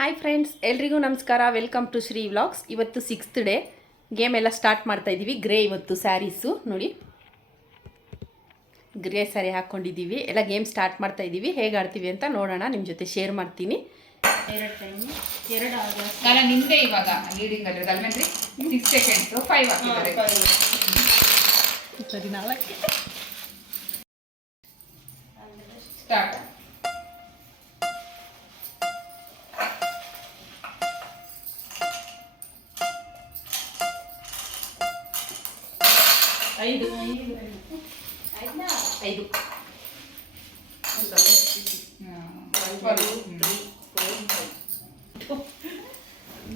Hi friends, ಎಲ್ರಿಗೂ ನಮಸ್ಕಾರ. Welcome to Shri vlogs. ಇವತ್ತು 6th ಡೇ ಗೇಮ್ ಎಲ್ಲ ಸ್ಟಾರ್ಟ್ ಮಾಡ್ತಾ ಇದ್ದೀವಿ. ಗ್ರೇ ಇವತ್ತು ಸ್ಯಾರೀಸು ನೋಡಿ, ಗ್ರೇ ಸ್ಯಾರಿ ಹಾಕ್ಕೊಂಡಿದ್ದೀವಿ. ಎಲ್ಲ ಗೇಮ್ ಸ್ಟಾರ್ಟ್ ಮಾಡ್ತಾ ಇದ್ದೀವಿ. ಹೇಗೆ ಆಡ್ತೀವಿ ಅಂತ ನೋಡೋಣ, ನಿಮ್ಮ ಜೊತೆ ಶೇರ್ ಮಾಡ್ತೀನಿ. ನಾನು ನಿಂದೆ ಇವಾಗ ಲೀಡಿಂಗ್ ಅಲ್ಲಿ ಅಲ್ಮೇನ್ರಿ 6 ಸೆಕೆಂಡ್ಸ್ 5 ಹಾಕಿದ್ದಾರೆ. ಸರಿ, 4 ಸ್ಟಾರ್ಟ್. ಐದು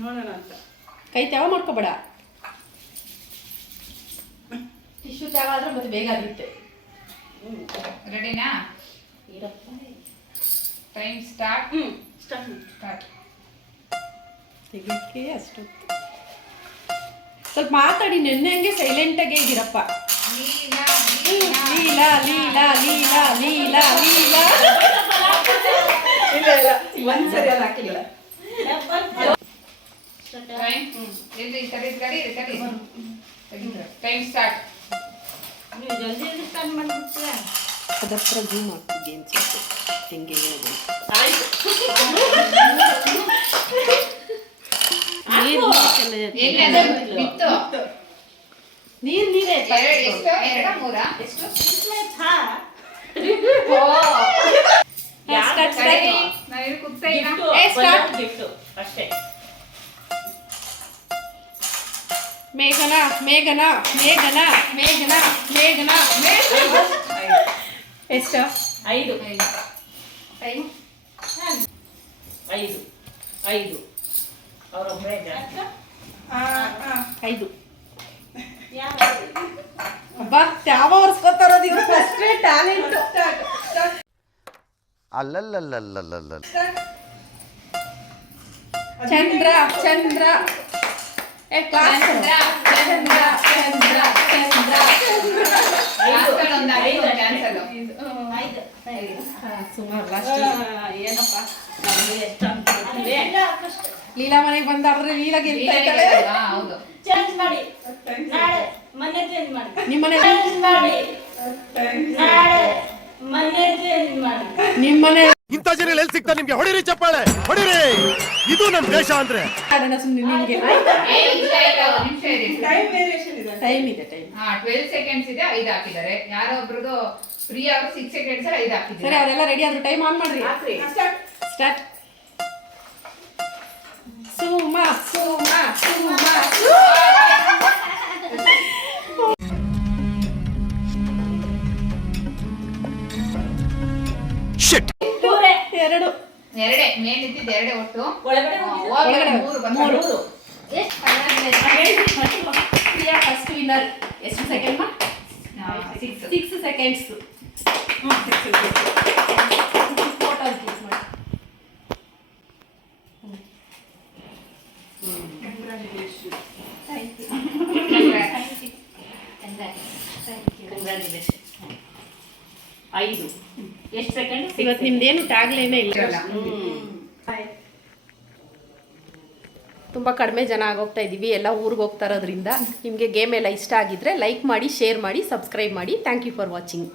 ನೋಡೋಣ ಅಂತ ಕೈ ತ್ಯಾವ ಮಾಡ್ಕೋಬೇಡ. ಟಿಶ್ಯೂ ತ್ಯಾವ ಆದ್ರೆ ಮತ್ತೆ ಬೇಗ ಆಗುತ್ತೆ. ರೆಡಿನಾ? Time start. ಸ್ಟಾರ್ಟ್. ತೆಗಿಕ್ಕೆ ಅಷ್ಟು ಸ್ವಲ್ಪ ಮಾತಾಡಿ. ನೆನ್ನೆಂಗೆ ಸೈಲೆಂಟಾಗೇ ಇದ್ದೀರಪ್ಪ. ಲೀಲಾ ಲೀಲಾ ಲೀಲಾ ಲೀಲಾ ಲೀಲಾ. ಇಲ್ಲ ಇಲ್ಲ ಒಂದ್ಸರಿ ಅದು ಹಾಕಿಲ್ಲ. Time start. ಅದತ್ರ ಜೂಮ್ ಆಗ್ತಿದ್ದೆ ಅನ್ಸುತ್ತೆ. ಹೆಂಗೆ ನೀರು ನೀರೇ. ಎಷ್ಟು? 2 3 ಎಷ್ಟು? ನಾನು ಕುಗ್ತಾ ಇಲ್ಲ. ಅಷ್ಟೇ. ಮೇಘನಾ ಮೇಘನಾ ಮೇಘನಾ ಮೇಘನಾ ಮೇಘನಾ ಮೇಘನಾ. ಎಷ್ಟು? 5 ಟೈಮ್ 5 5 ಅವರೊಬ್ಬರೇ ಜಾಸ್ತಿ. 5. ಅಬ್ಬಾ, ಯಾವ ಒರ್ಸ್ಕೊತಾರೋದು ಈಗ. ಫಸ್ಟೇ ಟ್ಯಾಲೆಂಟ್. ಅಲ್ಲಲ್ಲಲ್ಲಲ್ಲಲ್ಲ. ಚಂದ್ರ ಚಂದ್ರ ಚಂದ್ರ ಚಂದ್ರ ಚಂದ್ರ ಚಂದ್ರ. ಕ್ಯಾನ್ಸಲ್. ಸುಮಾರು ಲಾಸ್ಟ್. ಏನಪ್ಪ ನಮ್ಗೆ ಎಷ್ಟು ಅನ್ಕೊಳ್ತೀವಿ. ಲೀಲಾ ಮನೆಗೆ ಬಂದಾಡ್ರೆ ಲೀಲಾ ಗೆಲ್ತಾ ಇದ್ದಾಳೆ. ಹೌದು. ಚೇಂಜ್ ಮಾಡಿ. ನಾಳೆ ಮೊನ್ನೆ ಚೇಂಜ್ ಮಾಡಿ. ನಿಮ್ಮನೆ ಚೇಂಜ್ ಮಾಡಿ. ನಾಳೆ ಮೊನ್ನೆ ಚೇಂಜ್ ಮಾಡಿ. ನಿಮ್ಮನೆ ಇಂಥ ಜನ ಎಲ್ಲಿ ಸಿಗ್ತಾರೆ ನಿಮ್ಗೆ? ಹೊಡಿರಿ ಚಪ್ಪಾಳೆ, ಹೊಡಿರಿ. ಇದು ನಮ್ ದೇಶ ಅಂದ್ರೆ. ಆಡೋಣ ಸುಮ್ಮನೆ. ನಿಮಗೆ ಟೈಮ್ ವೇರಿಯೇಷನ್ ಇದೆ. ಟೈಮ್ ಇದೆ. ಟೈಮ್ 12 ಸೆಕೆಂಡ್ಸ್ ಇದೆ. 5 ಹಾಕಿದ್ದಾರೆ. ಯಾರೋ ಒಬ್ರದ್ದು ಫ್ರೀ ಅವರು 6 ಸೆಕೆಂಡ್ಸ್ 5 ಸರಿ, ಹಾಕಿದ್ದಾರೆ. ಅವರೆಲ್ಲ ರೆಡಿ ಆದ್ರು. ಟೈಮ್ ಆನ್ ಮಾಡ್ರಿ. ಸ್ಟಾರ್ಟ್. ಸುಮಾ ಸುಮಾ ಸುಮಾ. ಶಿಟ್. 2 ಎರಡೇ ಮೇನ್ ಇದ್ದಿದ್ದು ಎರಡೇ ಒಟ್ಟು. ಒಳಗಡೆ ಒಳಗಡೆ 3 ಪ್ರಿಯಾ ಫಸ್ಟ್ ವಿನ್ನರ್. ಎಷ್ಟು ಸೆಕೆಂಡ್? 6 ಸೆಕೆಂಡ್ಸ್. ಫೋಟೋ ಕ್ಲಿಕ್ ಮಾಡಿ. ಕಂಗ್ರಾಚುಲೇಷನ್. 5 ಎಷ್ಟು ಸೆಕೆಂಡ್? ಇವತ್ತು ನಿಮ್ದೇನು ಟ್ಯಾಗ್ಲೇನೇ ಇಲ್ಲ. ತುಂಬ ಕಡಿಮೆ ಜನ ಆಗೋಗ್ತಾ ಇದ್ದೀವಿ. ಎಲ್ಲ ಊರಿಗೆ ಹೋಗ್ತಾ ಇರೋದ್ರಿಂದ ನಿಮಗೆ ಗೇಮ್ ಎಲ್ಲ ಇಷ್ಟ ಆಗಿದ್ರೆ ಲೈಕ್ ಮಾಡಿ, ಶೇರ್ ಮಾಡಿ, ಸಬ್ಸ್ಕ್ರೈಬ್ ಮಾಡಿ. Thank you for watching.